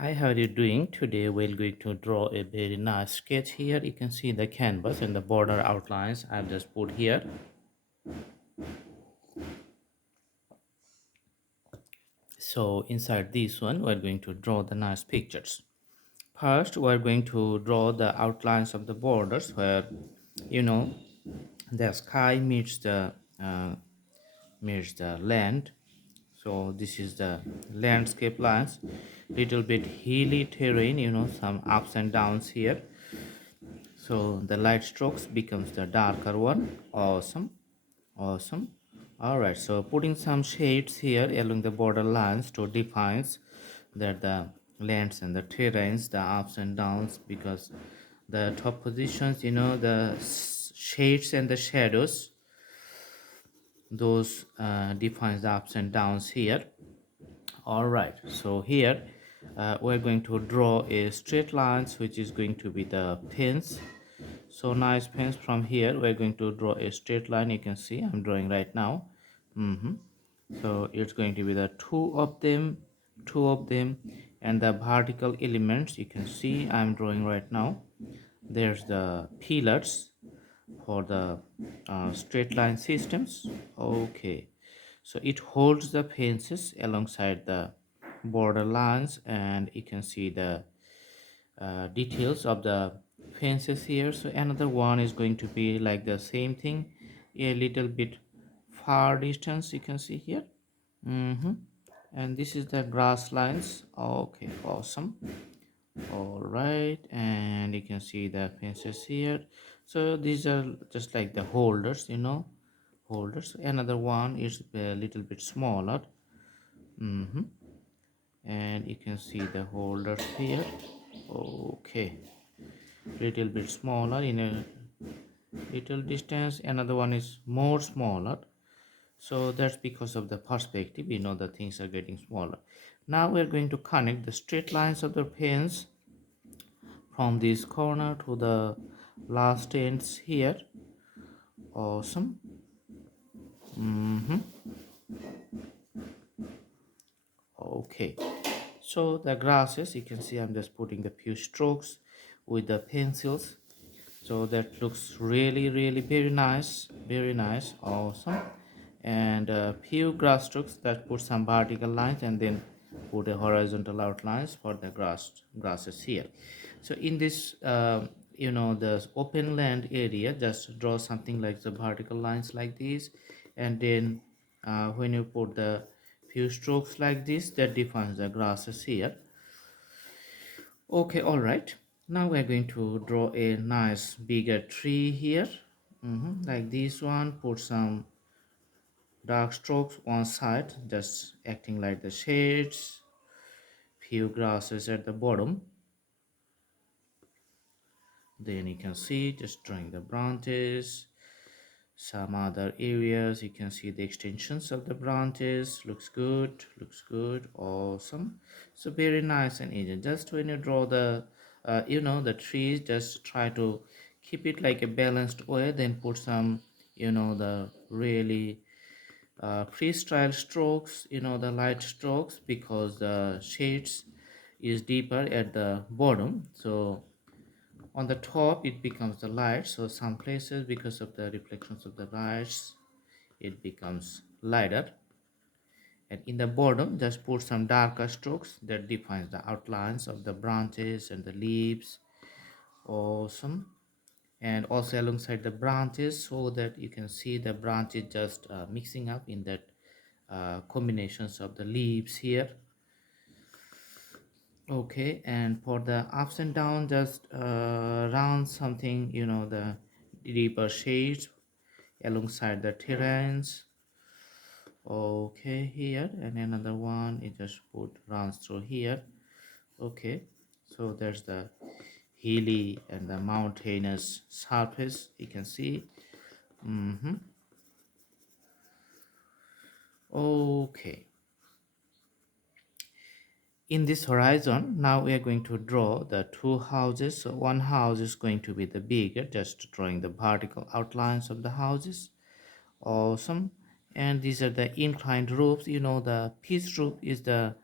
Hi, how are you doing? Today we're going to draw a very nice sketch here. You can see the canvas and the border outlines I've just put here. So inside this one, we're going to draw the nice pictures. First, we're going to draw the outlines of the borders where, you know, the sky uh, meets the land. So this is the landscape lines. Little bit hilly terrain, some ups and downs here. So the light strokes becomes the darker one. Awesome. Awesome. All right, so putting some shades here along the border lines to defines that the lands and the terrains, the ups and downs, because the top positions, the shades and the shadows, those defines the ups and downs here. All right, so here we're going to draw a straight lines, which is going to be the pins. So nice pins. From here we're going to draw a straight line. You can see I'm drawing right now. So it's going to be the two of them, and the vertical elements you can see I'm drawing right now. There's the pillars for the straight line systems. Okay, so it holds the fences alongside the border lines, and you can see the details of the fences here. So another one is going to be like the same thing, a little bit far distance, you can see here. And this is the grass lines. Okay, awesome. All right, and you can see the fences here. So these are just like the holders. Another one is a little bit smaller. And you can see the holders here. Okay, little bit smaller in a little distance. Another one is more smaller. So that's because of the perspective, the things are getting smaller. Now we're going to connect the straight lines of the pins from this corner to the last ends here. Awesome. Okay, so the grasses, you can see I'm just putting the few strokes with the pencils, so that looks really very nice, very nice. Awesome. And a few grass strokes that put some vertical lines, and then put a horizontal outlines for the grasses here. So in this the open land area, just draw something like the vertical lines like this, and then when you put the few strokes like this, that defines the grasses here. Okay, all right. Now we're going to draw a nice bigger tree here. Like this one, put some dark strokes one side, just acting like the shades. Few grasses at the bottom. Then you can see just drawing the branches. Some other areas you can see the extensions of the branches. Looks good, awesome. So very nice and easy. Just when you draw the trees, just try to keep it like a balanced way, then put some the really freestyle strokes, the light strokes, because the shades is deeper at the bottom. So on the top it becomes the light, so some places, because of the reflections of the lights, it becomes lighter. And in the bottom, just put some darker strokes that defines the outlines of the branches and the leaves. Awesome. And also alongside the branches, so that you can see the branches just mixing up in that combinations of the leaves here. Okay, and for the ups and downs, just round something, the deeper shades alongside the terrains. Okay, here, and another one it just put runs through here. Okay, so there's the hilly and the mountainous surface, you can see. Okay, in this horizon, now we are going to draw the two houses. So one house is going to be the bigger, just drawing the vertical outlines of the houses. Awesome. And these are the inclined roofs. The pitch roof is the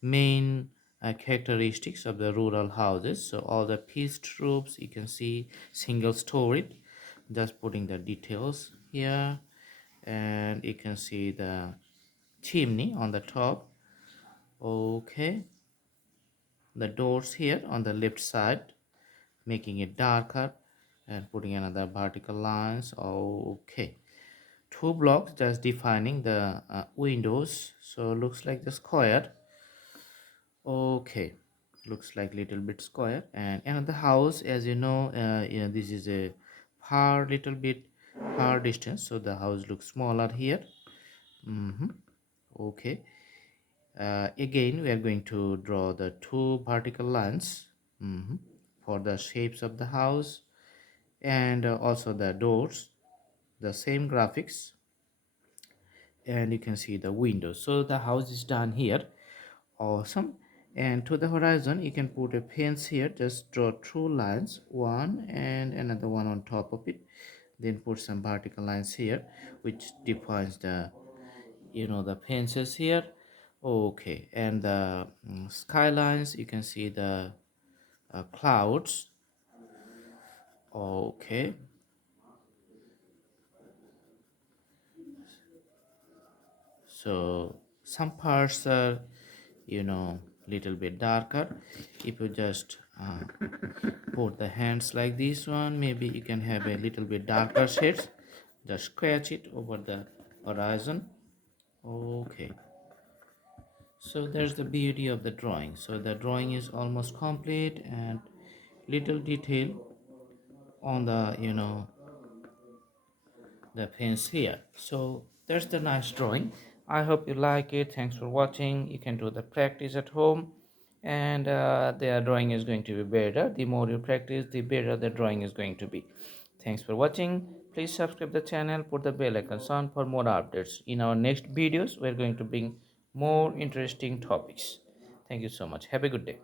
main characteristics of the rural houses. So all the pitched roofs, you can see single storied. Just putting the details here, and you can see the chimney on the top. Okay, the doors here on the left side, making it darker, and putting another vertical lines. Okay, two blocks just defining the windows, so looks like the square. Okay, looks like little bit square. And another house, as you know, yeah, this is a far little bit far distance, so the house looks smaller here. Okay, again we are going to draw the two vertical lines for the shapes of the house, and also the doors, the same graphics, and you can see the windows. So the house is done here. Awesome. And to the horizon you can put a fence here. Just draw two lines, one and another one on top of it, then put some vertical lines here which defines the, the fences here. Okay, and the skylines, you can see the clouds. Okay, so some parts are, little bit darker. If you just put the hands like this one, maybe you can have a little bit darker shades. Just scratch it over the horizon. Okay, so there's the beauty of the drawing. So the drawing is almost complete, and little detail on the, the fence here. So that's the nice drawing. I hope you like it. Thanks for watching. You can do the practice at home, and the drawing is going to be better. The more you practice, the better the drawing is going to be. Thanks for watching. Please subscribe the channel, put the bell icon on for more updates. In our next videos we're going to bring more interesting topics. Thank you so much. Have a good day.